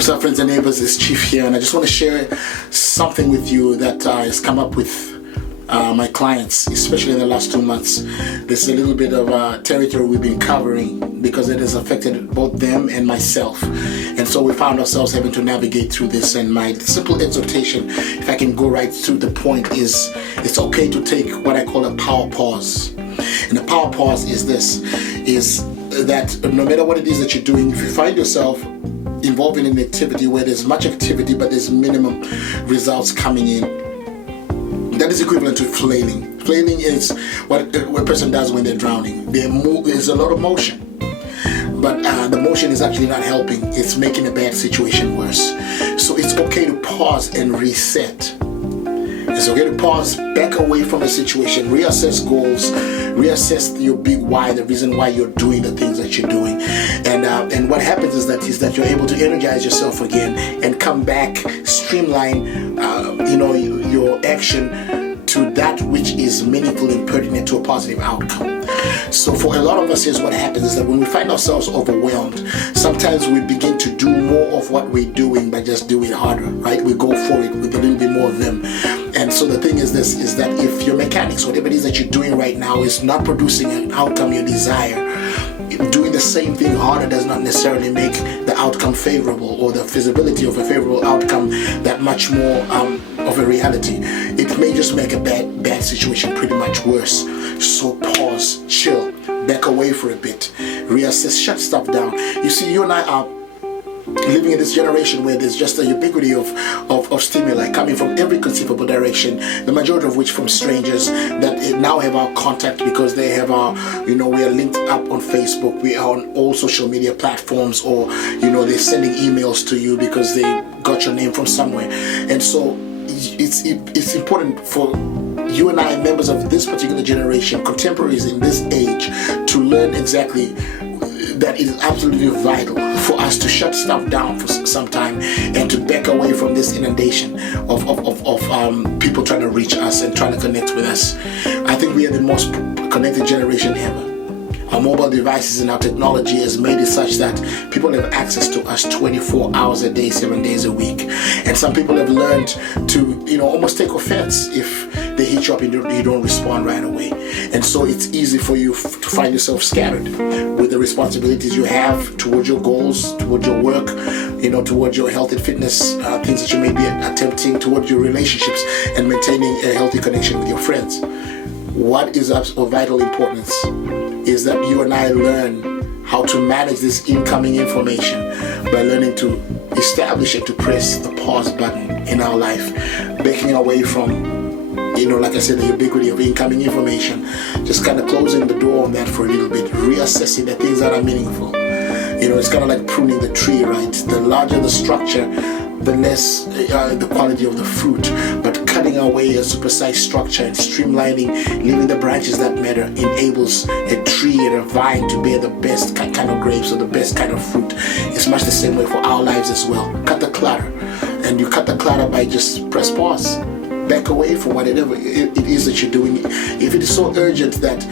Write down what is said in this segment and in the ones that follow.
What's up, friends and neighbors? It's Chief here, and I just want to share something with you that has come up with my clients, especially in the last 2 months. This is a little bit of territory we've been covering because it has affected both them and myself, and so we found ourselves having to navigate through this. And my simple exhortation, if I can go right to the point, is it's okay to take what I call a power pause. And the power pause is this, is that no matter what it is that you're doing, if you find yourself involved in an activity where there's much activity but there's minimum results coming in, that is equivalent to flailing. Flailing is what a person does when they're drowning. There's a lot of motion, but the motion is actually not helping. It's making a bad situation worse. So it's okay to pause and reset. It's okay to pause, back away from the situation, reassess goals, reassess your big why, the reason why you're doing the things that you're doing. And what happens is that you're able to energize yourself again and come back, streamline your action to that which is meaningful and pertinent to a positive outcome. So for a lot of us, here's what happens is that when we find ourselves overwhelmed, sometimes we begin to do more of what we're doing but just do it harder, right? We go for it with a little bit more of them. And so the thing is this, is that if your mechanics, whatever it is that you're doing right now, is not producing an outcome you desire, doing the same thing harder does not necessarily make the outcome favorable, or the feasibility of a favorable outcome that much more of a reality. It may just make a bad situation pretty much worse. So pause, chill, back away for a bit, reassess, shut stuff down. You see, you and I are living in this generation where there's just a ubiquity of stimuli coming from every conceivable direction, the majority of which from strangers that now have our contact because they have our, we are linked up on Facebook, we are on all social media platforms, or they're sending emails to you because they got your name from somewhere. And so it's important for you and I, members of this particular generation, contemporaries in this age, to learn exactly that it is absolutely vital for us to shut stuff down for some time and to back away from this inundation of people trying to reach us and trying to connect with us. I think we are the most connected generation ever. Our mobile devices and our technology has made it such that people have access to us 24 hours a day, 7 days a week. And some people have learned to, almost take offense if they hit you up and you don't respond right away. And so it's easy for you to find yourself scattered with the responsibilities you have towards your goals, towards your work, towards your health and fitness, things that you may be attempting, towards your relationships and maintaining a healthy connection with your friends. What is of vital importance is that you and I learn how to manage this incoming information by learning to establish and to press the pause button in our life, backing away from, like I said, the ubiquity of incoming information, just kind of closing the door on that for a little bit, reassessing the things that are meaningful. It's kind of like pruning the tree, right? The larger the structure, the less the quality of the fruit. But cutting away a supersized structure and streamlining, leaving the branches that matter, enables a tree and a vine to bear the best kind of grapes or the best kind of fruit. It's much the same way for our lives as well. Cut the clutter. And you cut the clutter by just press pause. Back away from whatever it is that you're doing. If it is so urgent that,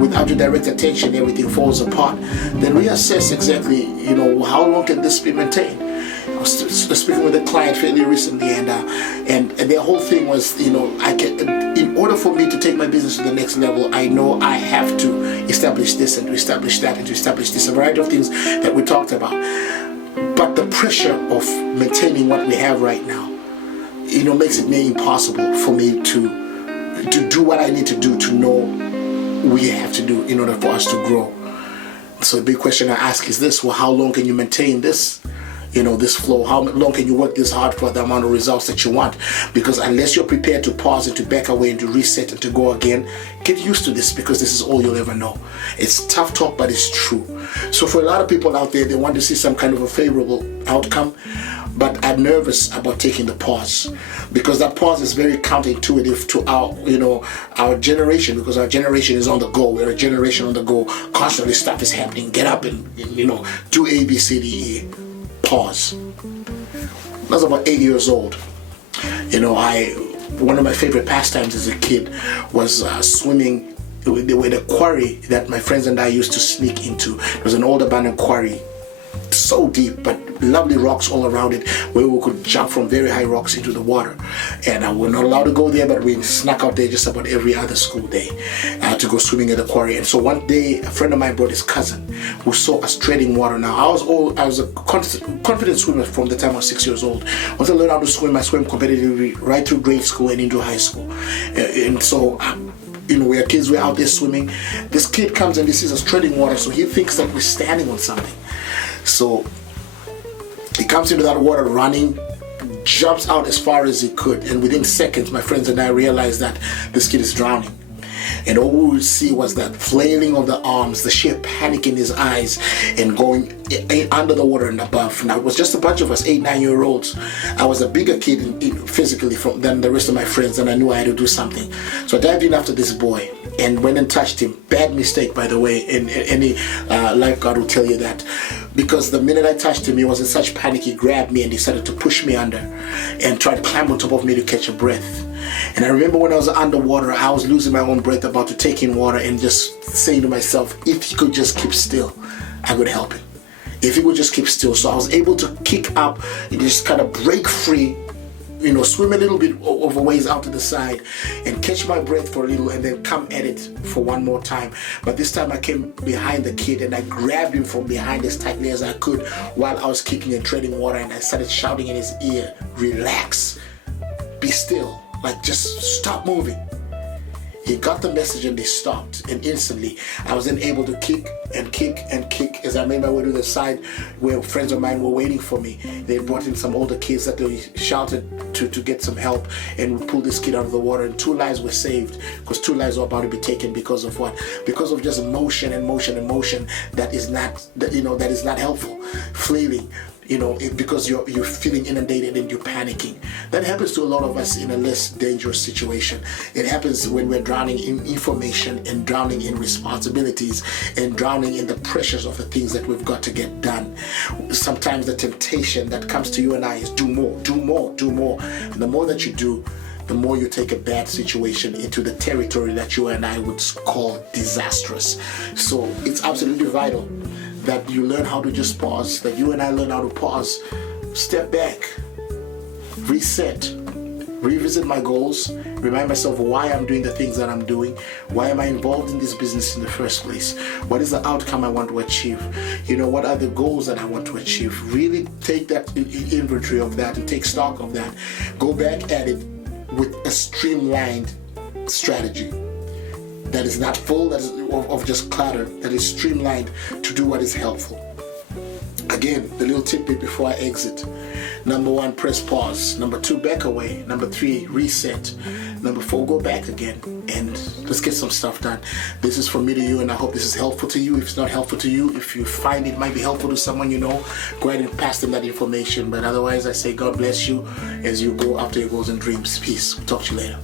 without your direct attention, everything falls apart, then reassess exactly, how long can this be maintained? I was speaking with a client fairly recently, and their whole thing was, in order for me to take my business to the next level, I know I have to establish this and to establish that and to establish this, a variety of things that we talked about. But the pressure of maintaining what we have right now, makes it near impossible for me to do what I need to do to know we have to do in order for us to grow. So the big question I ask is this: well, how long can you maintain this? This flow? How long can you work this hard for the amount of results that you want? Because unless you're prepared to pause and to back away and to reset and to go again, get used to this, because this is all you'll ever know. It's tough talk, but it's true. So for a lot of people out there, they want to see some kind of a favorable outcome, but are nervous about taking the pause, because that pause is very counterintuitive to our generation, because our generation is on the go. We're a generation on the go. Constantly stuff is happening. Get up and do A, B, C, D, E. Pause. I was about 8 years old. One of my favorite pastimes as a kid was swimming with the quarry that my friends and I used to sneak into. It was an old abandoned quarry, so deep, but lovely rocks all around it where we could jump from very high rocks into the water. And we're not allowed to go there, but we snuck out there just about every other school day to go swimming at the quarry. And so one day, a friend of mine brought his cousin who saw us treading water. Now, I was a confident swimmer from the time I was 6 years old. Once I learned how to swim, I swam competitively right through grade school and into high school. And so, we are kids, we're out there swimming. This kid comes and he sees us treading water, so he thinks that we're standing on something. So he comes into that water running, jumps out as far as he could, and within seconds, my friends and I realized that this kid is drowning. And all we would see was that flailing of the arms, the sheer panic in his eyes, and going under the water and above. Now, it was just a bunch of us, 8, 9-year-olds. I was a bigger kid physically than the rest of my friends, and I knew I had to do something. So I dived in after this boy and went and touched him. Bad mistake, by the way, and any lifeguard will tell you that. Because the minute I touched him, he was in such panic, he grabbed me and decided to push me under and try to climb on top of me to catch a breath. And I remember when I was underwater, I was losing my own breath, about to take in water, and just saying to myself, if he could just keep still, I would help him. If he would just keep still. So I was able to kick up and just kind of break free, swim a little bit of a ways out to the side and catch my breath for a little, and then come at it for one more time. But this time I came behind the kid and I grabbed him from behind as tightly as I could while I was kicking and treading water, and I started shouting in his ear, relax, be still, like just stop moving. He got the message and they stopped, and instantly I was then able to kick and kick and kick as I made my way to the side where friends of mine were waiting for me. They brought in some older kids that they shouted to get some help, and we pulled this kid out of the water, and 2 lives were saved, because 2 lives were about to be taken because of what? Because of just motion and motion and motion that is not helpful. Flailing. Because you're feeling inundated and you're panicking. That happens to a lot of us in a less dangerous situation. It happens when we're drowning in information and drowning in responsibilities and drowning in the pressures of the things that we've got to get done. Sometimes the temptation that comes to you and I is do more, do more, do more. And the more that you do, the more you take a bad situation into the territory that you and I would call disastrous. So it's absolutely vital that you learn how to just pause, that you and I learn how to pause, step back, reset, revisit my goals, remind myself why I'm doing the things that I'm doing, why am I involved in this business in the first place, what is the outcome I want to achieve, what are the goals that I want to achieve. Really take that inventory of that and take stock of that. Go back at it with a streamlined strategy that is not full, that is of just clutter, that is streamlined to do what is helpful. Again, the little tidbit before I exit. Number 1, press pause. Number 2, back away. Number 3, reset. Number 4, go back again. And let's get some stuff done. This is from me to you, and I hope this is helpful to you. If it's not helpful to you, if you find it might be helpful to someone go ahead and pass them that information. But otherwise, I say God bless you as you go after your goals and dreams. Peace. We'll talk to you later.